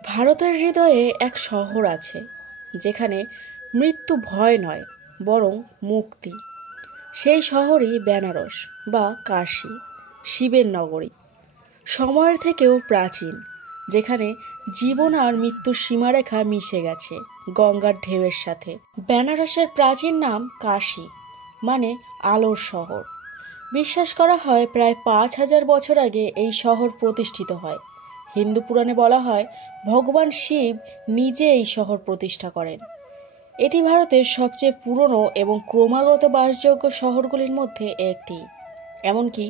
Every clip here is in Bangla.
ভারতের হৃদয়ে এক শহর আছে যেখানে মৃত্যু ভয় নয় বরং মুক্তি। সেই শহরই বেনারস বা কাশী, শিবের নগরী। সময়ের থেকেও প্রাচীন, যেখানে জীবন আর মৃত্যুর সীমারেখা মিশে গেছে গঙ্গার ঢেউয়ের সাথে। বেনারসের প্রাচীন নাম কাশী, মানে আলোর শহর। বিশ্বাস করা হয় প্রায় 5,000 বছর আগে এই শহর প্রতিষ্ঠিত হয়। হিন্দু পুরাণে বলা হয় ভগবান শিব নিজে এই শহর প্রতিষ্ঠা করেন। এটি ভারতের সবচেয়ে পুরনো এবং ক্রমাগত বাসযোগ্য শহরগুলির মধ্যে একটি, এমনকি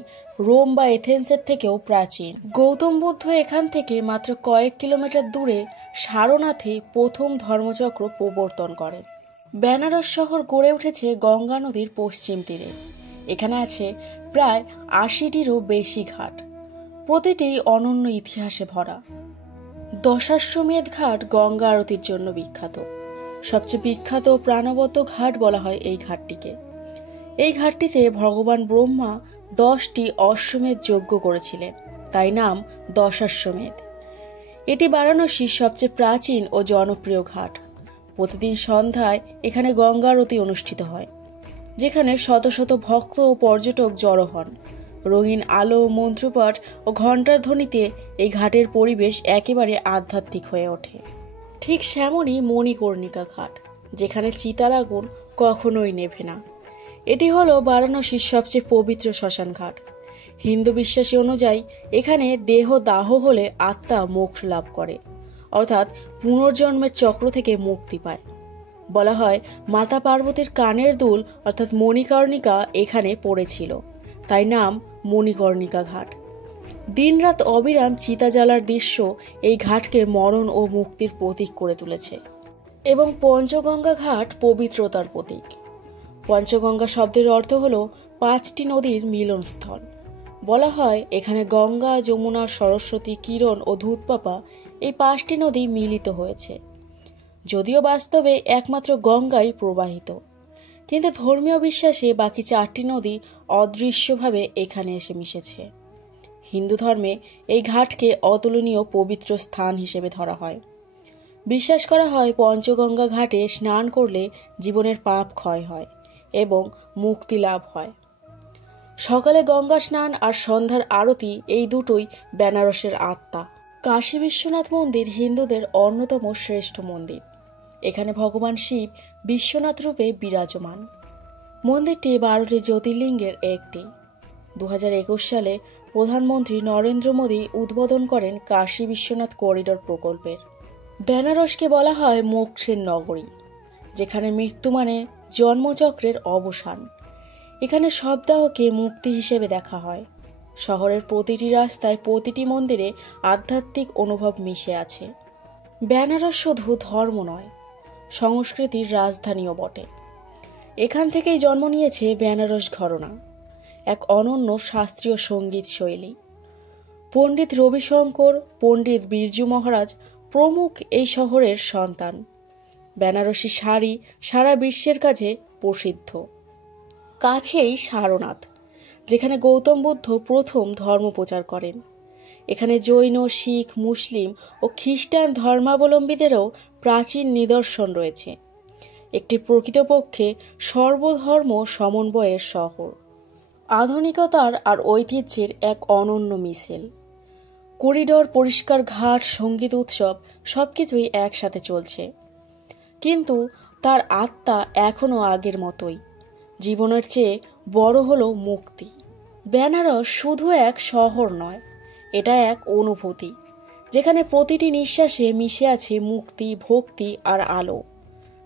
রোম বা এথেন্সের থেকেও প্রাচীন। গৌতম বুদ্ধ এখান থেকে মাত্র কয়েক কিলোমিটার দূরে সারনাথে প্রথম ধর্মচক্র প্রবর্তন করেন। বেনারস শহর গড়ে উঠেছে গঙ্গা নদীর পশ্চিম তীরে। এখানে আছে প্রায় 80টিরও বেশি ঘাট, প্রতিটি অনন্য ইতিহাসে ভরা। দশাশ্বমেধ ঘাট গঙ্গা আরতির জন্য বিখ্যাত। সবচেয়ে বিখ্যাত প্রাণবন্ত ঘাট বলা হয় এই ঘাটটিকে। এই ঘাটটিতে ভগবান ব্রহ্মা 10টি অশ্বমেধ যজ্ঞ করেছিলেন, তাই নাম দশাশ্বমেধ। এটি বারাণসীর সবচেয়ে প্রাচীন ও জনপ্রিয় ঘাট। প্রতিদিন সন্ধ্যায় এখানে গঙ্গা আরতি অনুষ্ঠিত হয়, যেখানে শত শত ভক্ত ও পর্যটক জড়ো হন। রঙিন আলো, মন্ত্রপাঠ ও ঘণ্টার ধ্বনিতে এই ঘাটের পরিবেশ একেবারে আধ্যাত্মিক হয়ে ওঠে। ঠিক সেমনই মণিকর্ণিকা ঘাট, যেখানে চিতার আগুন কখনোই নেভে না। এটি হলো বারাণসীর সবচেয়ে পবিত্র শ্মশান ঘাট। হিন্দু বিশ্বাসী অনুযায়ী এখানে দেহ দাহ হলে আত্মা মোক্ষ লাভ করে, অর্থাৎ পুনর্জন্মের চক্র থেকে মুক্তি পায়। বলা হয় মাতা পার্বতীর কানের দুল অর্থাৎ মণিকর্ণিকা এখানে পড়েছিল, তাই নাম মণিকর্ণিকা ঘাট। দিনরাত অবিরাম চিতা জ্বালার দৃশ্য এই ঘাটকে মরণ ও মুক্তির প্রতীক করে তুলেছে। এবং পঞ্চগঙ্গা ঘাট পবিত্রতার প্রতীক। পঞ্চগঙ্গা শব্দের অর্থ হল 5টি নদীর মিলনস্থল। বলা হয় এখানে গঙ্গা, যমুনা, সরস্বতী, কিরণ ও ধূতপাপা এই 5টি নদী মিলিত হয়েছে। যদিও বাস্তবে একমাত্র গঙ্গাই প্রবাহিত, কিন্তু ধর্মীয় বিশ্বাসে বাকি 4টি নদী অদৃশ্যভাবে এখানে এসে মিশেছে। হিন্দু ধর্মে এই ঘাটকে অতুলনীয় পবিত্র স্থান হিসেবে ধরা হয়। বিশ্বাস করা হয় পঞ্চগঙ্গা ঘাটে স্নান করলে জীবনের পাপ ক্ষয় হয় এবং মুক্তি লাভ হয়। সকালে গঙ্গা স্নান আর সন্ধ্যার আরতি এই দুটোই বেনারসের আত্মা। কাশী বিশ্বনাথ মন্দির হিন্দুদের অন্যতম শ্রেষ্ঠ মন্দির। এখানে ভগবান শিব বিশ্বনাথ রূপে বিরাজমান। মন্দিরটি 12টি জ্যোতির্লিঙ্গের একটি। 2021 সালে প্রধানমন্ত্রী নরেন্দ্র মোদী উদ্বোধন করেন কাশী বিশ্বনাথ করিডোর প্রকল্পের। বেনারসকে বলা হয় মোক্ষের নগরী, যেখানে মৃত্যু মানে জন্মচক্রের অবসান। এখানে শবদাহকে মুক্তি হিসেবে দেখা হয়। শহরের প্রতিটি রাস্তায়, প্রতিটি মন্দিরে আধ্যাত্মিক অনুভব মিশে আছে। বেনারস শুধু ধর্ম নয়, সংস্কৃতির রাজধানীও বটে। এখান থেকেই জন্ম নিয়েছে বেনারস ঘরানা, এক অনন্য শাস্ত্রীয় সঙ্গীত শৈলী। পণ্ডিত রবিশঙ্কর, পণ্ডিত বিরজু মহারাজ প্রমুখ এই শহরের সন্তান। বেনারসি শাড়ি সারা বিশ্বের কাছে প্রসিদ্ধ। কাছেই সারনাথ, যেখানে গৌতম বুদ্ধ প্রথম ধর্ম প্রচার করেন। এখানে জৈন, শিখ, মুসলিম ও খ্রিস্টান ধর্মাবলম্বীদেরও প্রাচীন নিদর্শন রয়েছে। একটি প্রকৃতপক্ষে সর্বধর্ম সমন্বয়ের শহর। আধুনিকতার আর ঐতিহ্যের এক অনন্য মিশেল। করিডোর, পরিষ্কার ঘাট, সঙ্গীত উৎসব সবকিছুই একসাথে চলছে, কিন্তু তার আত্মা এখনও আগের মতোই। জীবনের চেয়ে বড় হলো মুক্তি। বেনারস শুধু এক শহর নয়, এটা এক অনুভূতি, যেখানে প্রতিটি নিঃশ্বাসে মিশে আছে মুক্তি, ভক্তি আর আলো।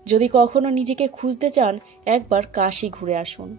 যদি কখনো নিজেকে খুঁজতে চান, একবার কাশী ঘুরে আসুন।